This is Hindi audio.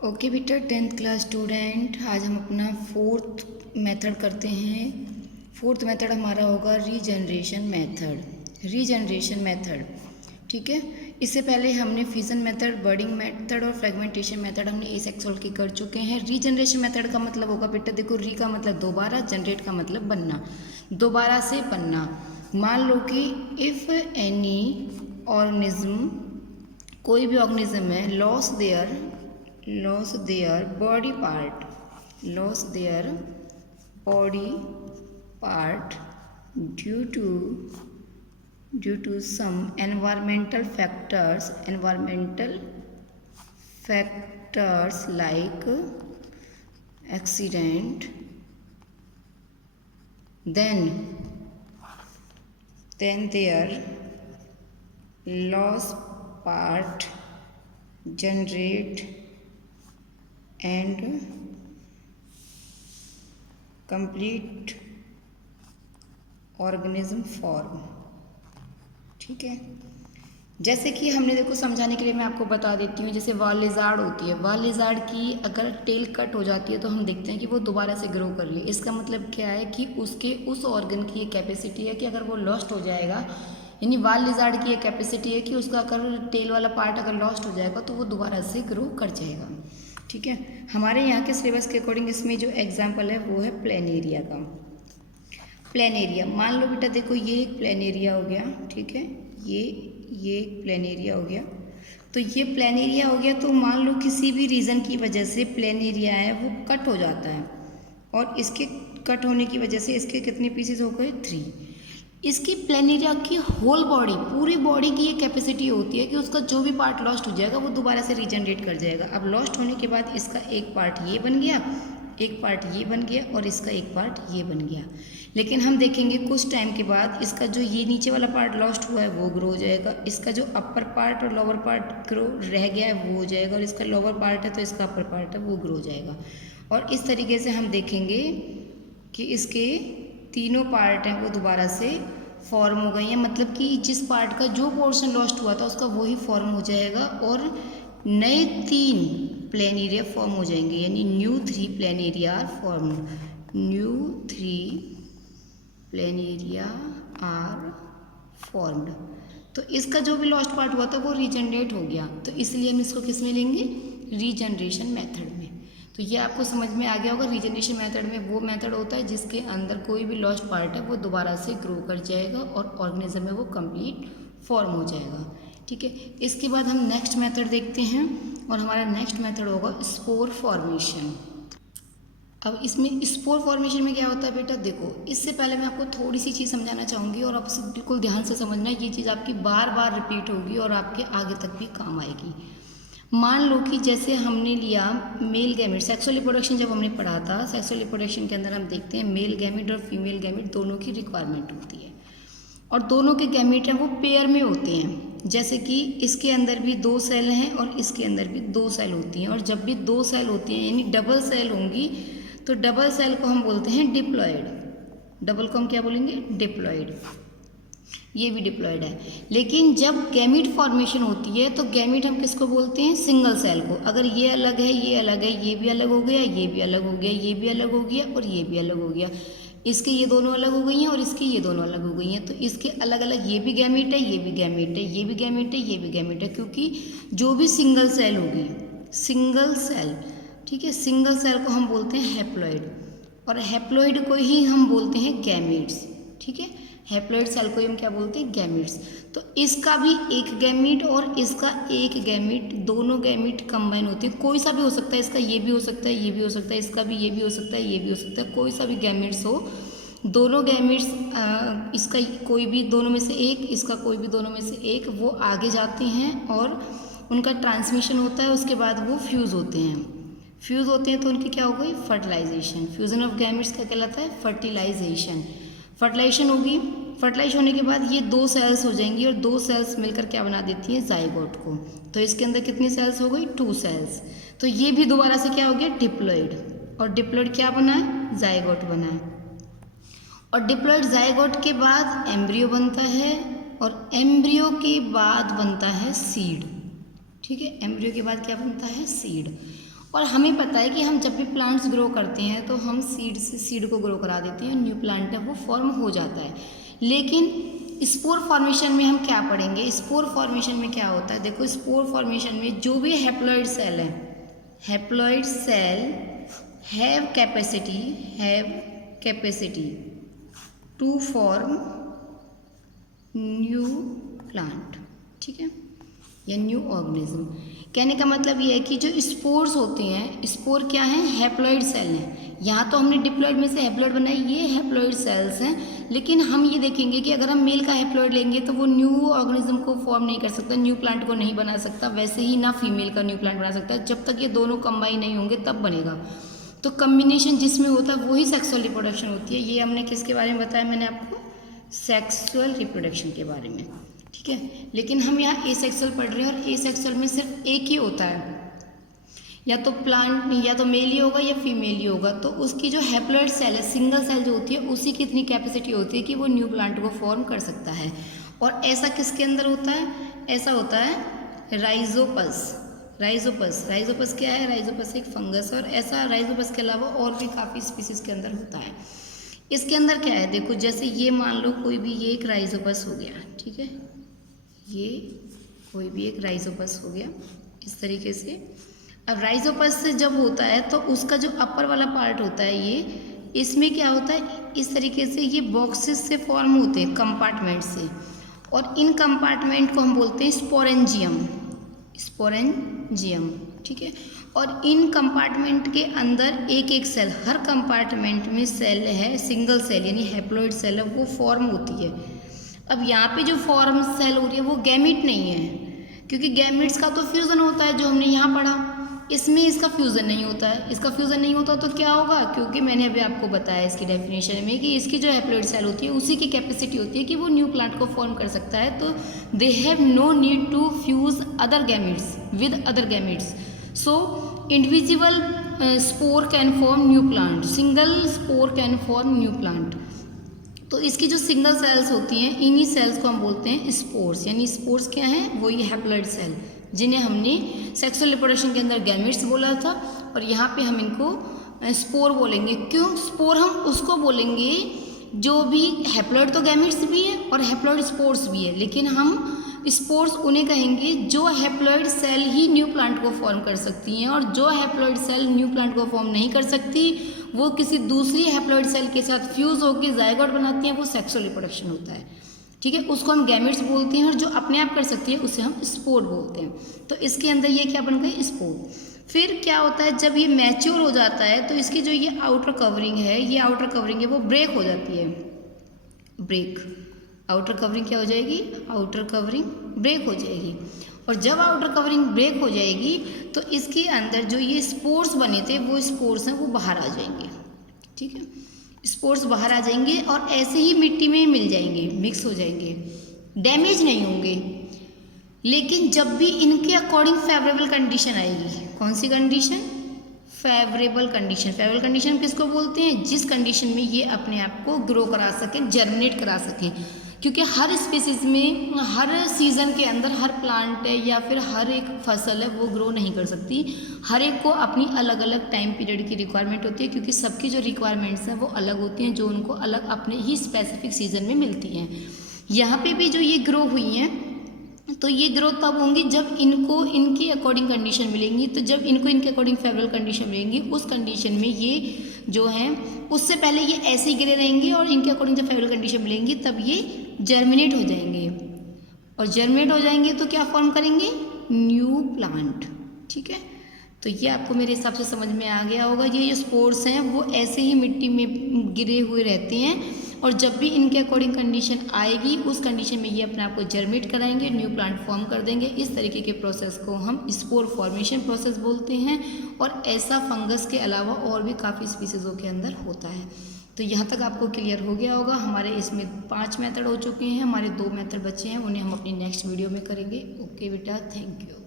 ओके बेटा, 10th क्लास स्टूडेंट, आज हम अपना फोर्थ मेथड करते हैं। फोर्थ मेथड हमारा होगा रीजनरेशन मेथड। ठीक है। इससे पहले हमने फिजन मेथड, बर्डिंग मेथड और फ्रेगमेंटेशन मेथड हमने एसेक्सुअल के कर चुके हैं। रीजनरेशन मेथड का मतलब होगा बेटा, देखो, री का मतलब दोबारा, जनरेट का मतलब बनना, दोबारा से बनना। मान लो कि इफ़ एनी ऑर्गेनिज्म, कोई भी ऑर्गेनिज्म है, loss their body part due to some environmental factors like accident, then their lost part generate and complete organism form। ठीक है। जैसे कि हमने, देखो, समझाने के लिए मैं आपको बता देती हूँ। जैसे वाल लिज़ार्ड होती है, वाल लिज़ार्ड की अगर टेल कट हो जाती है तो हम देखते हैं कि वो दोबारा से ग्रो कर ले। इसका मतलब क्या है कि उसके उस ऑर्गन की ये कैपेसिटी है कि अगर वो लॉस्ट हो जाएगा, यानी वाल लिज़ार्ड की ये कैपेसिटी है कि उसका अगर टेल वाला पार्ट अगर लॉस्ट हो जाएगा तो वो दोबारा से ग्रो कर जाएगा। ठीक है। हमारे यहाँ के सिलेबस के अकॉर्डिंग इसमें जो एग्जाम्पल है वो है प्लेनेरिया का। प्लेनेरिया, मान लो बेटा, देखो, ये एक प्लेनेरिया हो गया। ठीक है। ये एक प्लेनेरिया हो गया। तो ये प्लेनेरिया हो गया, तो मान लो किसी भी रीज़न की वजह से प्लेनेरिया है वो कट हो जाता है, और इसके कट होने की वजह से इसके कितने पीसेस हो गए? 3। इसकी प्लेनेरिया की होल बॉडी, पूरी बॉडी की ये कैपेसिटी होती है कि उसका जो भी पार्ट लॉस्ट हो जाएगा वो दोबारा से रीजनरेट कर जाएगा। अब लॉस्ट होने के बाद इसका एक पार्ट ये बन गया, एक पार्ट ये बन गया, और इसका एक पार्ट ये बन गया। लेकिन हम देखेंगे कुछ टाइम के बाद इसका जो ये नीचे वाला पार्ट लॉस्ट हुआ है वो ग्रो हो जाएगा, इसका जो अपर पार्ट और लोअर पार्ट ग्रो रह गया है वो हो जाएगा, और इसका लोअर पार्ट है तो इसका अपर पार्ट है वो ग्रो हो जाएगा। और इस तरीके से हम देखेंगे कि इसके तीनों पार्ट हैं वो दोबारा से फॉर्म हो गई हैं। मतलब कि जिस पार्ट का जो पोर्शन लॉस्ट हुआ था उसका वही फॉर्म हो जाएगा, और नए 3 प्लेनेरिया फॉर्म हो जाएंगे, यानी new 3 planaria are formed. New 3 planaria are formed. तो इसका जो भी लॉस्ट पार्ट हुआ था वो रीजनरेट हो गया, तो इसलिए हम इसको किस में लेंगे? रीजनरेशन मेथड में। तो ये आपको समझ में आ गया होगा। रीजनरेशन मेथड में वो मेथड होता है जिसके अंदर कोई भी लॉस्ट पार्ट है वो दोबारा से ग्रो कर जाएगा और ऑर्गेनिज्म में वो कंप्लीट फॉर्म हो जाएगा। ठीक है। इसके बाद हम नेक्स्ट मेथड देखते हैं, और हमारा नेक्स्ट मेथड होगा स्पोर फॉर्मेशन। अब इसमें स्पोर फॉर्मेशन में क्या होता है बेटा, देखो, इससे पहले मैं आपको थोड़ी सी चीज़ समझाना चाहूँगी, और आप उसे बिल्कुल ध्यान से समझना। ये चीज़ आपकी बार बार रिपीट होगी और आपके आगे तक भी काम आएगी। मान लो कि जैसे हमने लिया मेल गैमेट, सेक्सुअल रिप्रोडक्शन जब हमने पढ़ा था, सेक्सुअल रिप्रोडक्शन के अंदर हम देखते हैं मेल गैमेट और फीमेल गैमेट दोनों की रिक्वायरमेंट होती है, और दोनों के गैमेट हैं वो पेयर में होते हैं। जैसे कि इसके अंदर भी 2 सेल हैं और इसके अंदर भी 2 सेल होती हैं, और जब भी 2 सेल होती हैं यानी डबल सेल होंगी तो डबल सेल को हम बोलते हैं डिप्लॉयड। डबल को हम क्या बोलेंगे? डिप्लॉयड। ये भी डिप्लॉयड है। लेकिन जब गैमीट फॉर्मेशन होती है तो गैमीट हम किसको बोलते हैं? सिंगल सेल को। अगर ये अलग है, ये अलग है, ये भी अलग हो गया, ये भी अलग हो गया, ये भी अलग हो गया, और ये भी अलग हो गया, इसके ये दोनों अलग हो गई हैं और इसकी ये दोनों अलग हो गई हैं, तो इसके अलग अलग ये भी गैमीट है, ये भी गैमीट है, ये भी गैमीट है, ये भी गैमीट है, क्योंकि जो भी सिंगल सेल होगी, सिंगल सेल, ठीक है, सिंगल सेल को हम बोलते हैं हैप्लॉइड, और हैप्लॉइड को ही हम बोलते हैं गैमीट्स। ठीक है। हैप्लॉइड सेल को हम क्या बोलते हैं? गैमीट्स। तो इसका भी एक गैमीट और इसका एक गैमीट, दोनों गैमीट कंबाइन होते हैं। कोई सा भी हो सकता है, इसका ये भी हो सकता है, ये भी हो सकता है, इसका भी ये भी हो सकता है, ये भी हो सकता है, कोई सा भी गैमीट्स हो, दोनों गैमीट्स, इसका कोई भी दोनों में से एक, इसका कोई भी दोनों में से एक, वो आगे जाते हैं और उनका ट्रांसमिशन होता है। उसके बाद वो फ्यूज़ होते हैं। फ्यूज़ होते हैं तो उनकी क्या हो गई? फर्टिलाइजेशन। फ्यूज़न ऑफ गैमीट्स क्या कहलाता है? फर्टिलाइजेशन। फर्टिलाइजेशन होगी, फर्टिलाइज होने के बाद ये 2 सेल्स हो जाएंगी, और 2 सेल्स मिलकर क्या बना देती हैं? जाइगोट को। तो इसके अंदर कितनी सेल्स हो गई? 2 सेल्स। तो ये भी दोबारा से क्या हो गया? डिप्लॉइड। और डिप्लॉइड क्या बना है? जाइगोट बना है। और डिप्लॉइड जाइगोट के बाद एम्ब्रियो बनता है, और एम्ब्रियो के बाद बनता है सीड। ठीक है। एम्ब्रियो के बाद क्या बनता है? सीड। और हमें पता है कि हम जब भी प्लांट्स ग्रो करते हैं तो हम सीड से सीड को ग्रो करा देते हैं, न्यू प्लांट है वो फॉर्म हो जाता है। लेकिन स्पोर फॉर्मेशन में हम क्या पढ़ेंगे? स्पोर फॉर्मेशन में क्या होता है? देखो, स्पोर फॉर्मेशन में जो भी हैप्लॉइड सेल है, haploid cell have capacity to form new plant, ठीक है, या न्यू ऑर्गेनिज्म। कहने का मतलब ये है कि जो स्पोर्स होते हैं, स्पोर क्या हैं? हैप्लॉइड सेल हैं। यहाँ तो हमने डिप्लॉइड में से हैप्लॉइड बनाई, ये हैप्लॉइड सेल्स हैं। लेकिन हम ये देखेंगे कि अगर हम मेल का हैप्लॉइड लेंगे तो वो न्यू ऑर्गेनिज्म को फॉर्म नहीं कर सकता, न्यू प्लांट को नहीं बना सकता, वैसे ही ना फीमेल का न्यू प्लांट बना सकता है। जब तक ये दोनों कंबाइन नहीं होंगे तब बनेगा। तो कम्बिनेशन जिसमें होता है वही सेक्सुअल रिप्रोडक्शन होती है। ये हमने किसके बारे में बताया? मैंने आपको सेक्सुअल रिप्रोडक्शन के बारे में, ठीक है। लेकिन हम यहाँ एसेक्सुअल पढ़ रहे हैं और एसेक्सुअल में सिर्फ एक ही होता है, या तो प्लांट या तो मेल ही होगा या फीमेल ही होगा। तो उसकी जो हैप्लॉइड सेल है, सिंगल सेल जो होती है, उसी की इतनी कैपेसिटी होती है कि वो न्यू प्लांट को फॉर्म कर सकता है। और ऐसा किसके अंदर होता है? ऐसा होता है राइजोपस। राइजोपस क्या है? राइजोपस एक फंगस है, और ऐसा राइजोपस के अलावा और भी काफ़ी स्पीसीज के अंदर होता है। इसके अंदर क्या है? देखो, जैसे ये मान लो कोई भी ये एक राइजोपस हो गया, ठीक है, ये कोई भी एक राइजोपस हो गया इस तरीके से। अब राइजोपस से जब होता है तो उसका जो अपर वाला पार्ट होता है, ये इसमें क्या होता है? इस तरीके से ये बॉक्सेस से फॉर्म होते हैं, कंपार्टमेंट से, और इन कंपार्टमेंट को हम बोलते हैं स्पोरेंजियम, ठीक है। और इन कंपार्टमेंट के अंदर एक एक सेल, हर कंपार्टमेंट में सेल है, सिंगल सेल यानी हैप्लॉइड सेल है, वो फॉर्म होती है। अब यहाँ पे जो फॉर्म सेल हो रही है वो गैमीट नहीं है, क्योंकि गैमीट्स का तो फ्यूज़न होता है जो हमने यहाँ पढ़ा। इसमें इसका फ्यूज़न नहीं होता है। इसका फ्यूज़न नहीं होता तो क्या होगा? क्योंकि मैंने अभी आपको बताया इसकी डेफिनेशन में कि इसकी जो हैप्लॉइड सेल होती है उसी की कैपेसिटी होती है कि वो न्यू प्लांट को फॉर्म कर सकता है। तो they have no need to fuse other gametes with other gametes. So individual spore can form new plant, single spore can form new plant. तो इसकी जो सिंगल सेल्स होती हैं, इन्हीं सेल्स को हम बोलते हैं स्पोर्स। यानी स्पोर्स क्या हैं? वही हैप्लॉइड सेल जिन्हें हमने सेक्सुअल रिप्रोडक्शन के अंदर गैमेट्स बोला था, और यहाँ पे हम इनको स्पोर बोलेंगे। क्यों स्पोर? हम उसको बोलेंगे जो भी हैप्लॉइड तो गैमेट्स भी है और हैप्लॉइड स्पोर्स भी है, लेकिन हम स्पोर्स उन्हें कहेंगे जो हैप्लॉइड सेल ही न्यू प्लांट को फॉर्म कर सकती हैं, और जो हैप्लॉइड सेल न्यू प्लांट को फॉर्म नहीं कर सकती वो किसी दूसरी हैप्लॉइड सेल के साथ फ्यूज़ होकर जायगोट बनाती हैं, वो सेक्सुअल रिप्रोडक्शन होता है, ठीक है। उसको हम गैमेट्स बोलते हैं, और जो अपने आप कर सकती है उसे हम स्पोर बोलते हैं। तो इसके अंदर ये क्या बन गए? स्पोर। फिर क्या होता है? जब ये मैच्योर हो जाता है तो इसकी जो ये आउटर कवरिंग है, ये आउटर कवरिंग है वो ब्रेक हो जाती है। ब्रेक, आउटर कवरिंग क्या हो जाएगी? आउटर कवरिंग ब्रेक हो जाएगी। और जब आउटर कवरिंग ब्रेक हो जाएगी तो इसके अंदर जो ये स्पोर्स बने थे वो स्पोर्स हैं वो बाहर आ जाएंगे, ठीक है। स्पोर्स बाहर आ जाएंगे और ऐसे ही मिट्टी में मिल जाएंगे, मिक्स हो जाएंगे, डैमेज नहीं होंगे। लेकिन जब भी इनके अकॉर्डिंग फेवरेबल कंडीशन आएगी, कौन सी condition? Favourable condition. Favourable condition किसको बोलते हैं? जिस कंडीशन में ये अपने आप को ग्रो करा सकें, जर्मिनेट करा सकें। क्योंकि हर स्पीसीज में, हर सीज़न के अंदर हर प्लांट है या फिर हर एक फसल है वो ग्रो नहीं कर सकती। हर एक को अपनी अलग अलग टाइम पीरियड की रिक्वायरमेंट होती है, क्योंकि सबकी जो रिक्वायरमेंट्स हैं वो अलग होती हैं, जो उनको अलग अपने ही स्पेसिफिक सीज़न में मिलती हैं। यहाँ पे भी जो ये ग्रो हुई हैं तो ये ग्रो तब होंगी जब इनको इनकी अकॉर्डिंग कंडीशन मिलेंगी। तो जब इनको इनके अकॉर्डिंग फेवरेबल कंडीशन मिलेंगी, उस कंडीशन में ये जो हैं उससे पहले ये ऐसे ही गिरे रहेंगे, और इनके अकॉर्डिंग जब फेवरेबल कंडीशन मिलेंगी तब ये जर्मिनेट हो जाएंगे। और जर्मिनेट हो जाएंगे तो क्या फॉर्म करेंगे? न्यू प्लांट, ठीक है। तो ये आपको मेरे हिसाब से समझ में आ गया होगा। ये जो स्पोर्स हैं वो ऐसे ही मिट्टी में गिरे हुए रहते हैं, और जब भी इनके अकॉर्डिंग कंडीशन आएगी उस कंडीशन में ये अपने आप को जर्मिनेट कराएंगे, न्यू प्लांट फॉर्म कर देंगे। इस तरीके के प्रोसेस को हम स्पोर फॉर्मेशन प्रोसेस बोलते हैं, और ऐसा फंगस के अलावा और भी काफ़ी स्पीसीज़ों के अंदर होता है। तो यहाँ तक आपको क्लियर हो गया होगा। हमारे इसमें 5 मेथड हो चुके हैं, हमारे 2 मेथड बचे हैं, उन्हें हम अपनी नेक्स्ट वीडियो में करेंगे। ओके बेटा, थैंक यू।